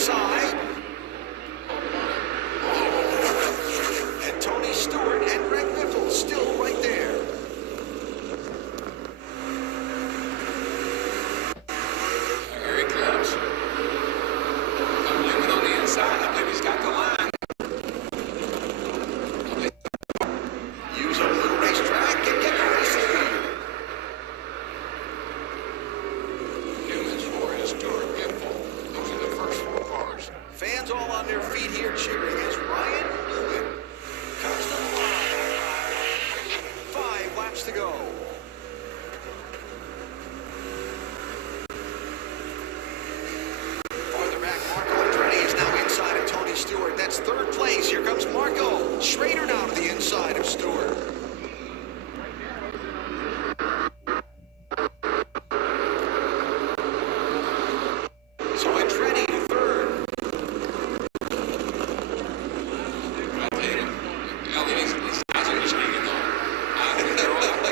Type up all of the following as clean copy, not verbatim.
inside. And Tony Stewart and Greg Biffle still right there. Here he comes. Newman on the inside. I believe he's got the line. Use a blue racetrack and get the race lead. Newman's for his Stewart Biffle. Those are the first 4 cars. Fans all on their feet here cheering as Ryan Newman comes to the line. 5 laps to go. Farther back, Marco Andretti is now inside of Tony Stewart. That's 3rd place. Here comes Marco. Schrader now to the inside of Stewart. So Andretti to 3rd. I tell you, these guys are just hanging on. I think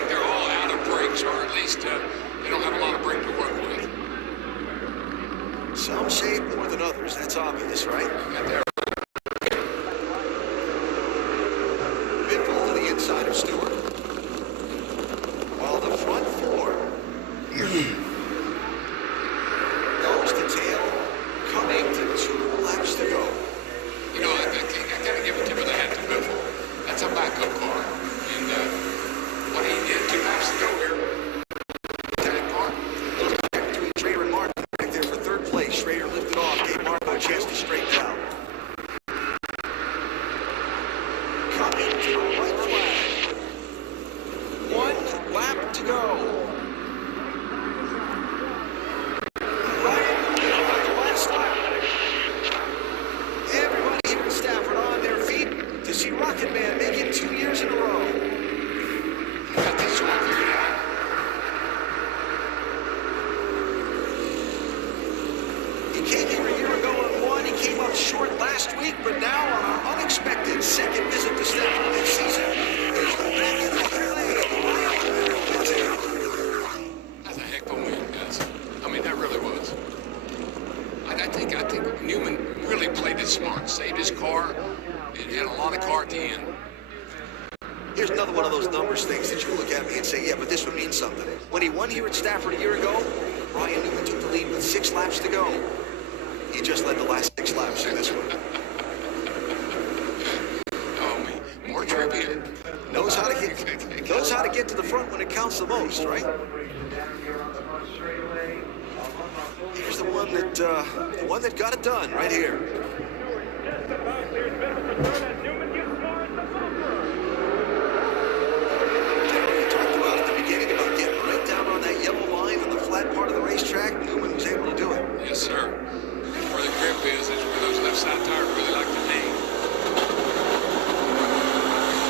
they're all out of brakes, or at least they don't have a lot of brake to work with. Some say more than others. That's obvious, right? Got there. Biffle to the inside of Stewart. While the front 4 goes to tail, coming to 2 laps to go. You know, I got to give a tip of the hat to Biffle. That's a backup car. And what he did 2 laps to go here. That car. Between Schrader and Martin back there for 3rd place. Schrader lifted off, gave Marco a chance to straighten out. Coming to the right flag. 1 lap to go. Everybody here in Stafford on their feet to see Rocket Man make it 2 years in a row. Got this one figured out. He came here a year ago and won. He came up short last week, but now on our unexpected 2nd visit to Stafford this season, he's back in the lane. That's a heck of a win, guys. I mean, that really was. I think Newman really played it smart, saved his car, and had a lot of car at the end. Here's another one of those numbers things that you look at me and say, yeah, but this would mean something. When he won here at Stafford a year ago, Ryan Newman took the lead with 6 laps to go. He just led the last 6 laps in this one. Oh, more trivia. Knows how to get to the front when it counts the most, right? Here's the one that got it done right here. We talked about at the beginning about getting right down on that yellow line on the flat part of the racetrack. Newman was able to do it. Yes, sir. And where the grip is where those left side tires really like to hang.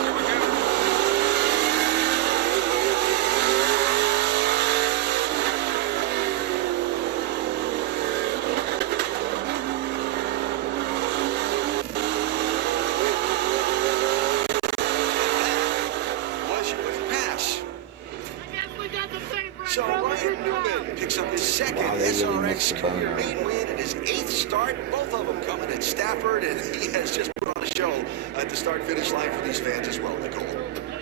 Here we go. Was your quick pass. So Ryan Newman picks up his 2nd SRX career main win and his 8th start. Both of them coming at Stafford, and he has just put on a show at the start-finish line for these fans as well, Nicole.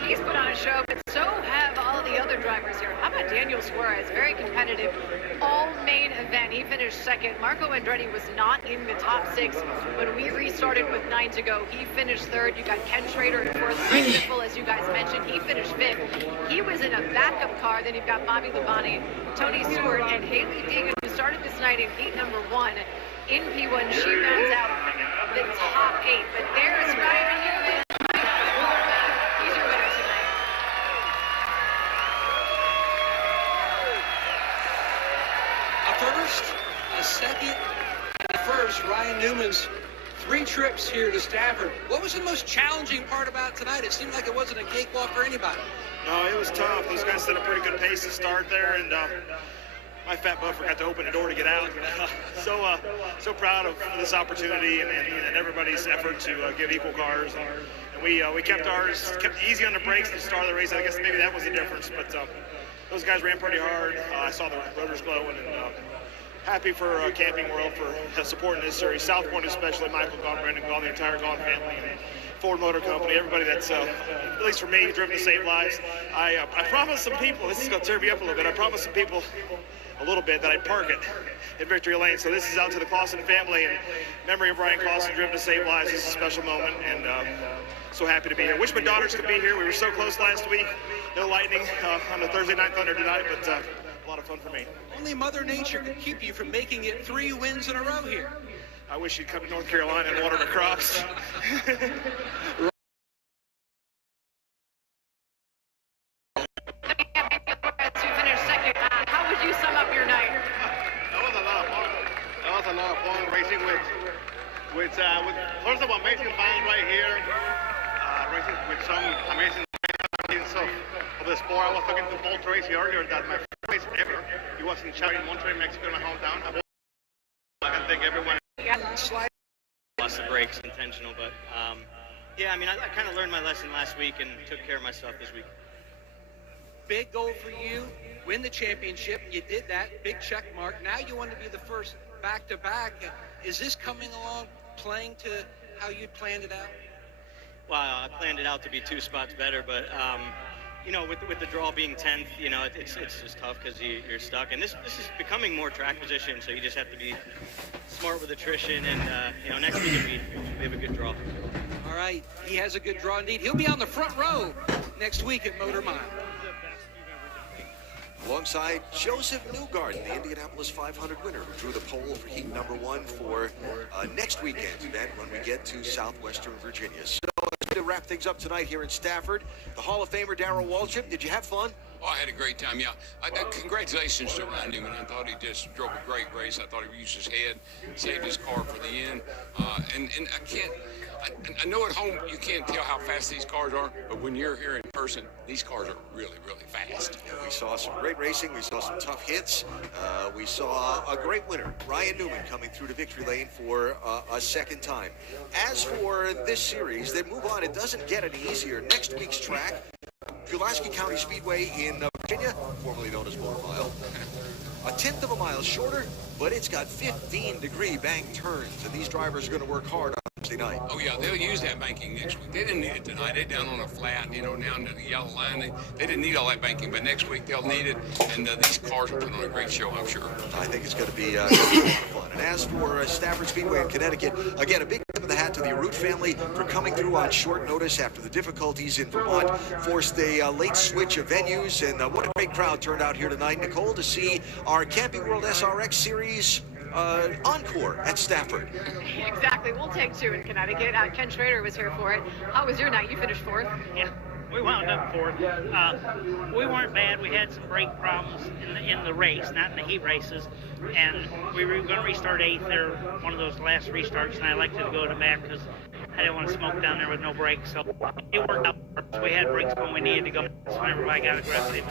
He's put on a show, but so have all the other drivers here. How about Daniel Suarez? Very competitive all main event. He finished 2nd. Marco Andretti was not in the top 6 when we restarted with 9 to go. He finished 3rd. You got Ken Schrader in 4th. Greg Biffle, as you guys mentioned, he finished 5th. He was in a backup car. Then you've got Bobby Labonte, Tony Stewart, and Haley Deegan, who started this night in heat number 1 in P1. She rounds out the top 8. But there's Ryan Newman. He's your winner tonight. A first, a 2nd, and a 1st. Ryan Newman's 3 trips here to Stafford. What was the most challenging part about tonight? It seemed like it wasn't a cakewalk for anybody. No, it was tough. Those guys set a pretty good pace to start there, and my fat butt forgot to open the door to get out. So proud of this opportunity and everybody's effort to give equal cars. And we kept ours, kept easy on the brakes to start the race. I guess maybe that was the difference. But those guys ran pretty hard. I saw the rotors glowing, and happy for Camping World for supporting this series. South Point especially, Michael Gaunt, Brendan Gaunt, the entire Gaunt family, and Ford Motor Company, everybody that's, at least for me, driven to save lives. I promised some people, this is going to turn me up a little bit, I promised some people a little bit that I'd park it at Victory Lane. So this is out to the Clausen family in memory of Brian Clausen, driven to save lives. This is a special moment, and so happy to be here. Wish my daughters could be here. We were so close last week. No lightning on the Thursday Night Thunder tonight, but a lot of fun for me. Only Mother Nature could keep you from making it 3 wins in a row here. I wish you'd come to North Carolina and water the crops. With first of all, amazing fans right here, racing with some amazing fans of the sport. I was talking to Paul Tracy earlier that my first race ever, he was in Chavi, Monterrey, Mexico, my hometown. I can thank everyone. Lost the brakes, intentional, but yeah, I mean, I kind of learned my lesson last week and took care of myself this week. Big goal for you, win the championship. You did that, big check mark. Now you want to be the first back-to-back. Is this coming along, playing to how you planned it out? Well, I planned it out to be 2 spots better, but you know, with the draw being 10th, you know, it's just tough because you're stuck. And this is becoming more track position, so you just have to be smart with attrition. And you know, next week we have a good draw. All right, he has a good draw indeed. He'll be on the front row next week at Motor Mile. Alongside Joseph Newgarden, the Indianapolis 500 winner, who drew the pole for heat number 1 for next weekend's event when we get to southwestern Virginia. So to wrap things up tonight here in Stafford, the Hall of Famer Darrell Waltrip, did you have fun? Oh, I had a great time, yeah. Congratulations to Ryan Newman. I thought he just drove a great race. I thought he used his head, saved his car for the end. And I know at home you can't tell how fast these cars are, but when you're here in person, these cars are really, really fast. Yeah, we saw some great racing. We saw some tough hits. We saw a great winner, Ryan Newman, coming through to victory lane for a second time. As for this series, they move on. It doesn't get any easier. Next week's track, Pulaski County Speedway in Virginia, formerly known as Motor Mile. 1/10 of a mile shorter, but it's got 15-degree bank turns, and these drivers are going to work hard on Thursday night. Oh, yeah, they'll use that banking next week. They didn't need it tonight. They're down on a flat, you know, down to the yellow line. They didn't need all that banking, but next week they'll need it, and these cars will put on a great show, I'm sure. I think it's going to be a lot of fun. And as for Stafford Speedway in Connecticut, again, a big tip of the hat to the Arute family for coming through on short notice after the difficulties in Vermont forced a late switch of venues. And what a great crowd turned out here tonight, Nicole, to see our Camping World SRX Series encore at Stafford. Exactly. We'll take 2 in Connecticut. Ken Schrader was here for it. How was your night? You finished 4th? Yeah, we wound up 4th. We weren't bad. We had some brake problems in the race, not in the heat races, and we were going to restart 8th. They're one of those last restarts, and I elected to go to back because I didn't want to smoke down there with no brakes. So it worked out. We had brakes when we needed to go. So everybody got aggressive.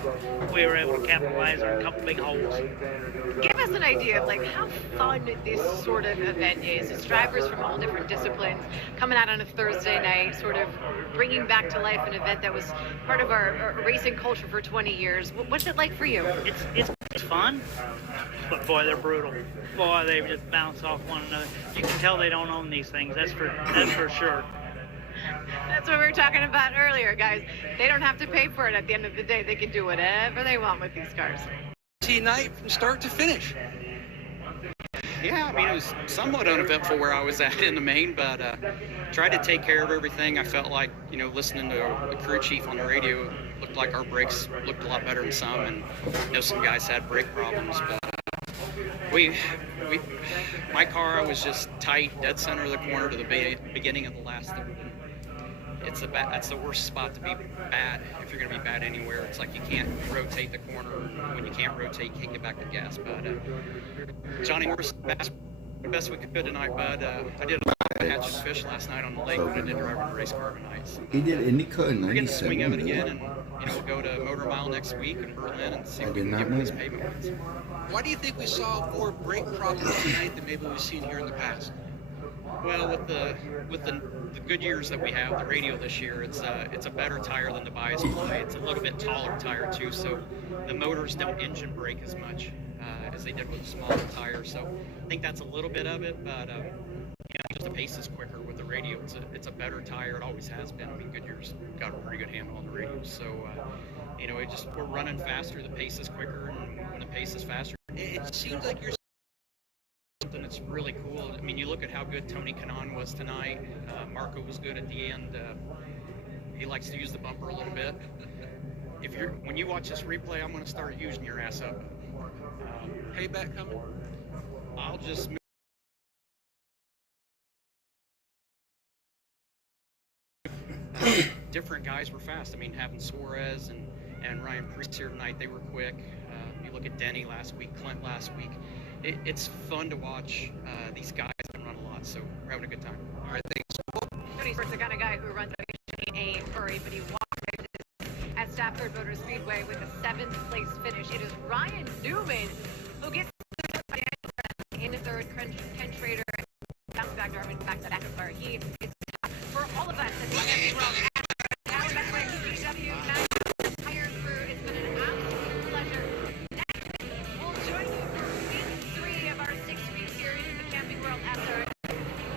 We were able to capitalize on a couple big holes. Give us an idea of like how fun this sort of event is. It's drivers from all different disciplines coming out on a Thursday night, sort of bringing back to life an event that was part of our racing culture for 20 years. What's it like for you? It's fun, but boy, they're brutal. Boy, they just bounce off one another. You can tell they don't own these things. That's for sure. That's what we were talking about earlier, guys. They don't have to pay for it at the end of the day. They can do whatever they want with these cars. Night from start to finish. Yeah, I mean, it was somewhat uneventful where I was at in the main, but tried to take care of everything. I felt like, you know, listening to the crew chief on the radio, looked like our brakes looked a lot better than some, and I know some guys had brake problems, but my car was just tight, dead center of the corner to the beginning of the last third. That's the worst spot to be bad if you're going to be bad anywhere. It's like you can't rotate the corner. When you can't rotate, you can't get back to gas. But Johnny Morris, the best we could tonight, bud. I did a lot of hatch and fish last night on the lake, but I didn't drive in the race car tonight. So he did IndyCar in 97. We're getting the swing of it again, and we'll go to Motor Mile next week in Berlin and see if we can get these pavement ones. Why do you think we saw more brake problems tonight than maybe we've seen here in the past? Well, with the good years that we have, the radio this year, it's a better tire than the bias ply. It's a little bit taller tire too, so the motors don't engine brake as much as they did with a smaller tire. So I think that's a little bit of it, but just the pace is quicker with the radio. It's a better tire. It always has been. I mean, Goodyear's got a pretty good handle on the radios. So we're running faster. The pace is quicker, and the pace is faster. It seems like you're Something that's really cool. I mean, you look at how good Tony Kanaan was tonight. Marco was good at the end. He likes to use the bumper a little bit. When you watch this replay, I'm going to start using your ass up. payback coming. I'll just move. Different guys were fast. I mean, having Suarez and Ryan Preece here tonight, they were quick. You look at Denny last week, Clint last week. It's fun to watch these guys that run a lot, so we're having a good time. All right, thanks. Tony's the kind of guy who runs a hurry, but he walked at Stafford Motor Speedway with a 7th place finish. It is Ryan Newman who gets in the third. Ken Schrader bounce back Darwin back to back where he is for all of us at the Camping World. Now that's where PW Tire Crew. It's been an absolute pleasure. Next week, we'll join you for week 3 of our 6-week series in the Camping World after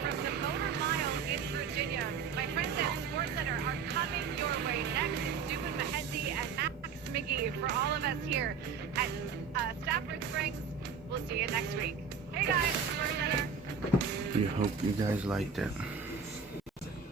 from the Motor Mile in Virginia. My friends at Sports Center are coming your way next. Stephen Mahenzi and Max McGee for all of us here at Stafford Springs. We'll see you next week. Hey guys, Sports Center. We hope you guys liked it.